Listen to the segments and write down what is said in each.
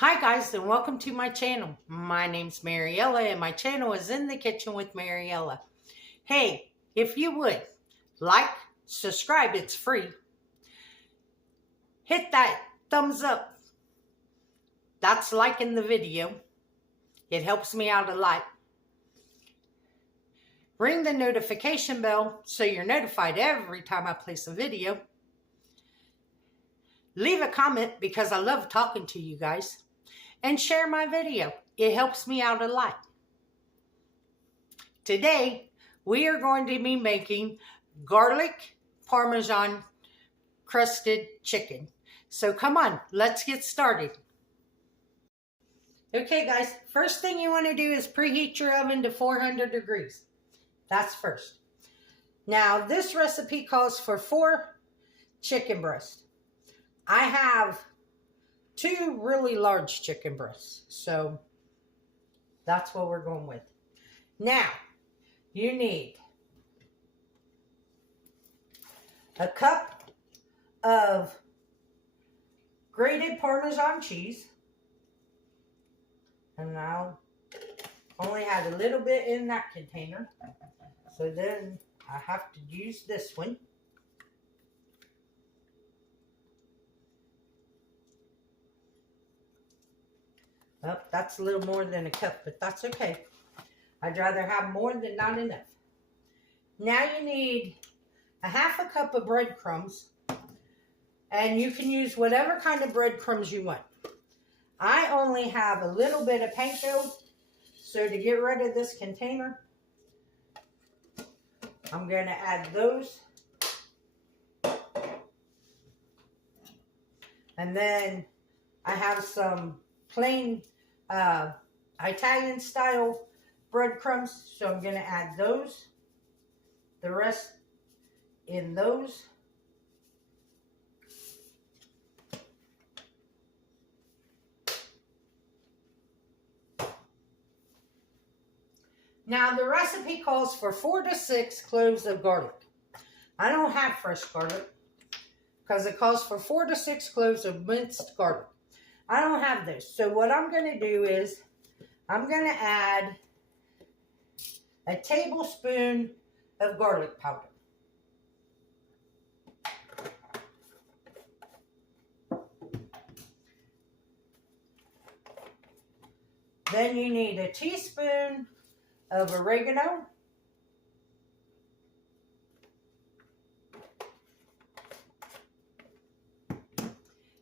Hi guys, and welcome to my channel. My name's Mariella and my channel is In the Kitchen with Mariella. Hey, if you would like, subscribe, it's free. Hit that thumbs up. That's liking the video. It helps me out a lot. Ring the notification bell so you're notified every time I place a video. Leave a comment because I love talking to you guys. And share my video. It helps me out a lot. Today, we are going to be making garlic Parmesan crusted chicken. So come on, let's get started. Okay guys, first thing you want to do is preheat your oven to 400 degrees. That's first. Now, this recipe calls for 4 chicken breasts. I have 2 really large chicken breasts, so that's what we're going with. Now, you need a cup of grated Parmesan cheese, and I only had a little bit in that container, so then I have to use this one. Oh, that's a little more than a cup, but that's okay. I'd rather have more than not enough. Now you need a half a cup of breadcrumbs, and you can use whatever kind of breadcrumbs you want. I only have a little bit of panko, so to get rid of this container, I'm going to add those. And then I have some plain Italian style breadcrumbs, so I'm going to add those, the rest in those. Now the recipe calls for 4 to 6 cloves of garlic. I don't have fresh garlic because it calls for 4 to 6 cloves of minced garlic. I don't have this. So what I'm going to do is I'm going to add a tablespoon of garlic powder. Then you need a teaspoon of oregano.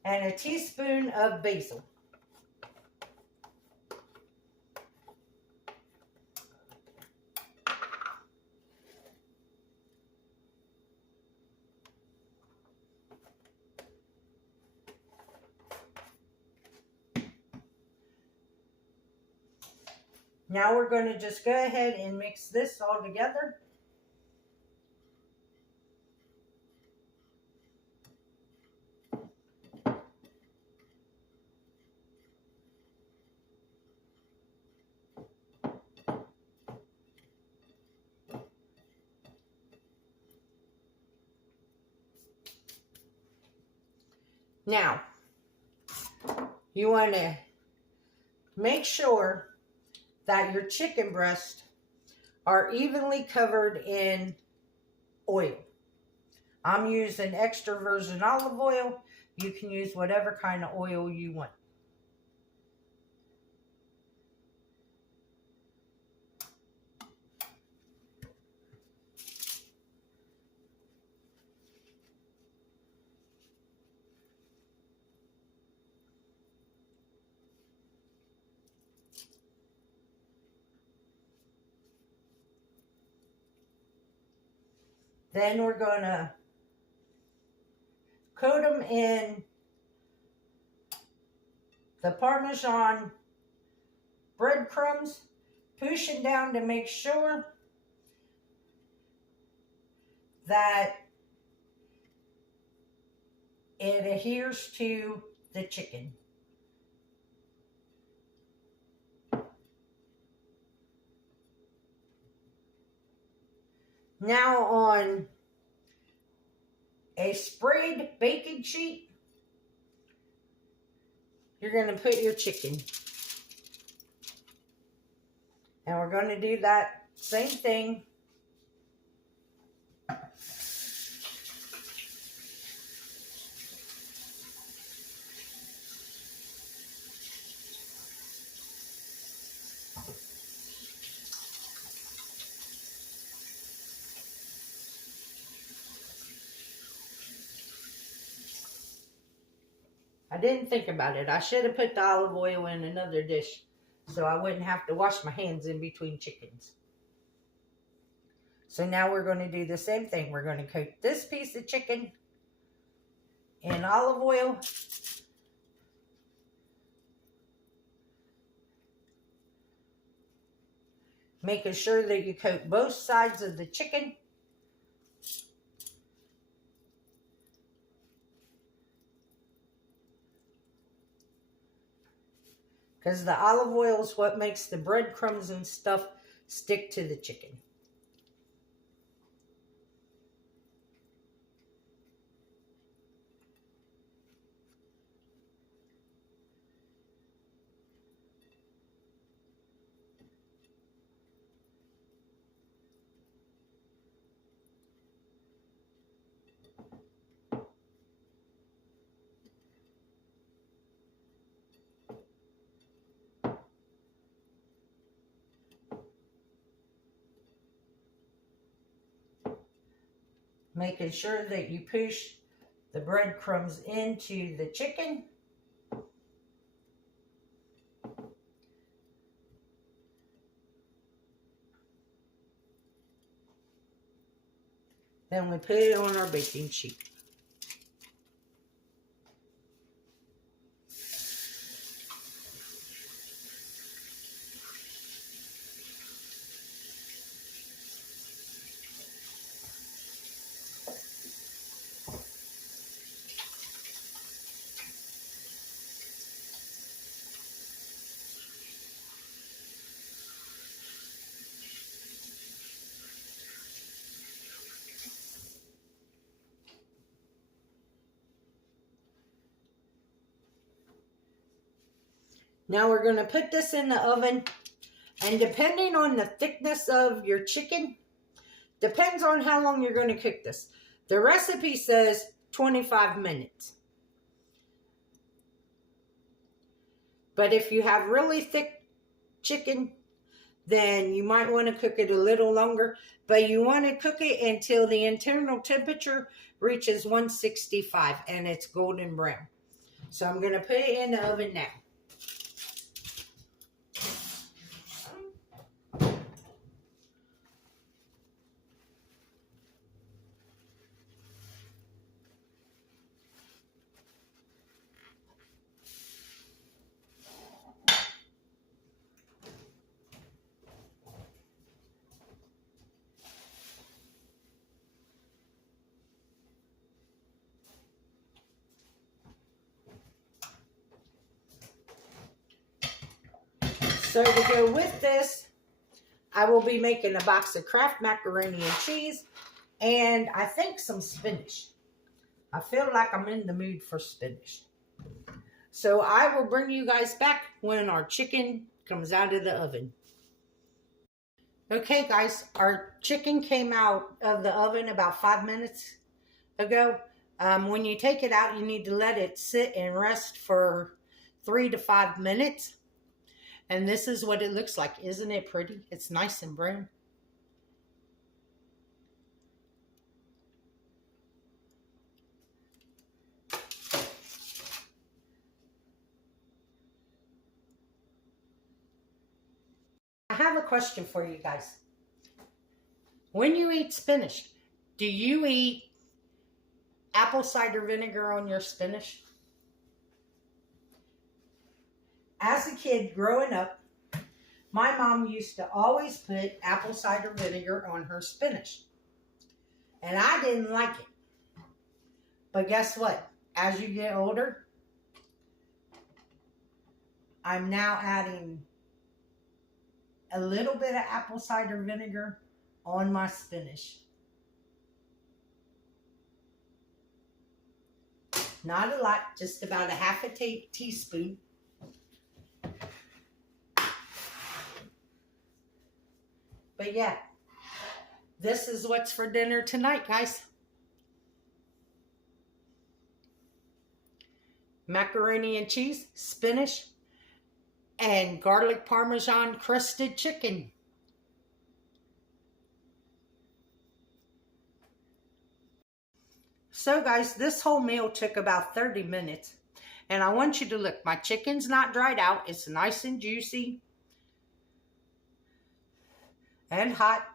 And a teaspoon of basil. Now we're going to just go ahead and mix this all together. Now, you want to make sure that your chicken breasts are evenly covered in oil. I'm using extra virgin olive oil. You can use whatever kind of oil you want. Then we're going to coat them in the Parmesan breadcrumbs, pushing down to make sure that it adheres to the chicken. Now on a sprayed baking sheet, you're going to put your chicken. And we're going to do that same thing. I didn't think about it. I should have put the olive oil in another dish so I wouldn't have to wash my hands in between chickens. So now we're going to do the same thing. We're going to coat this piece of chicken in olive oil. Making sure that you coat both sides of the chicken. Because the olive oil is what makes the breadcrumbs and stuff stick to the chicken. Making sure that you push the breadcrumbs into the chicken. Then we put it on our baking sheet. Now we're going to put this in the oven, and depending on the thickness of your chicken, depends on how long you're going to cook this. The recipe says 25 minutes. But if you have really thick chicken, then you might want to cook it a little longer. But you want to cook it until the internal temperature reaches 165 and it's golden brown. So I'm going to put it in the oven now. So to go with this, I will be making a box of Kraft macaroni and cheese and I think some spinach. I feel like I'm in the mood for spinach. So I will bring you guys back when our chicken comes out of the oven. Okay guys, our chicken came out of the oven about 5 minutes ago. When you take it out, you need to let it sit and rest for 3 to 5 minutes. And this is what it looks like. Isn't it pretty? It's nice and brown. I have a question for you guys. When you eat spinach, do you eat apple cider vinegar on your spinach? As a kid growing up, my mom used to always put apple cider vinegar on her spinach. And I didn't like it. But guess what? As you get older, I'm now adding a little bit of apple cider vinegar on my spinach. Not a lot, just about a half a teaspoon. But yeah, this is what's for dinner tonight, guys. Macaroni and cheese, spinach, and garlic Parmesan crusted chicken. So guys, this whole meal took about 30 minutes. And I want you to look, my chicken's not dried out. It's nice and juicy and hot.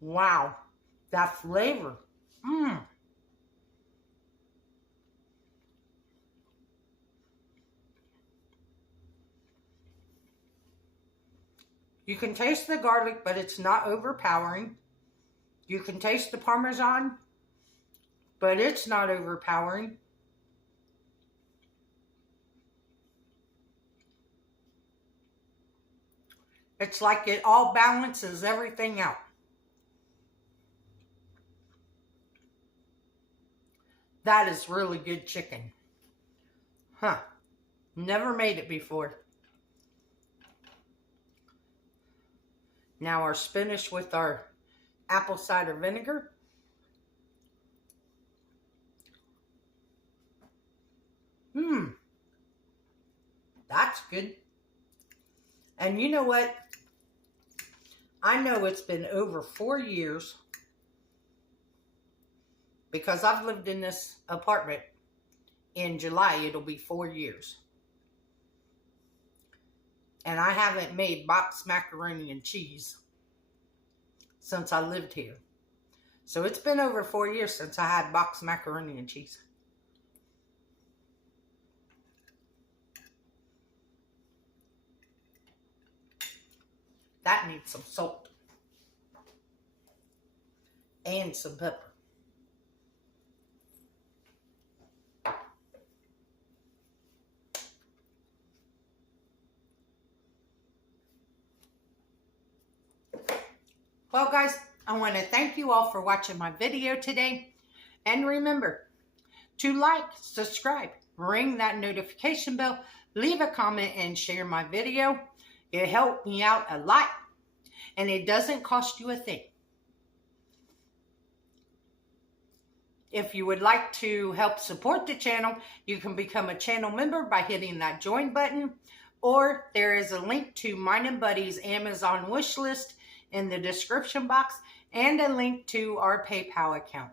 Wow, that flavor. You can taste the garlic, but it's not overpowering. You can taste the Parmesan, but it's not overpowering. It's like it all balances everything out. That is really good chicken. Huh. Never made it before. Now our spinach with our apple cider vinegar. That's good. And you know what? I know it's been over 4 years because I've lived in this apartment. In July, it'll be 4 years. And I haven't made boxed macaroni and cheese since I lived here. So it's been over 4 years since I had boxed macaroni and cheese. That needs some salt and some pepper. Well, guys, I want to thank you all for watching my video today. And remember to like, subscribe, ring that notification bell, leave a comment, and share my video. It helped me out a lot, and it doesn't cost you a thing. If you would like to help support the channel, you can become a channel member by hitting that join button, or there is a link to mine and Buddy's Amazon wish list in the description box, and a link to our PayPal account.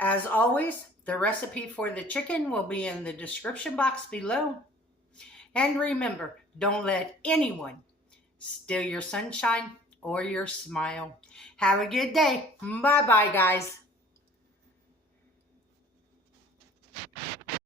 As always, the recipe for the chicken will be in the description box below. And remember, don't let anyone steal your sunshine or your smile. Have a good day. Bye-bye, guys.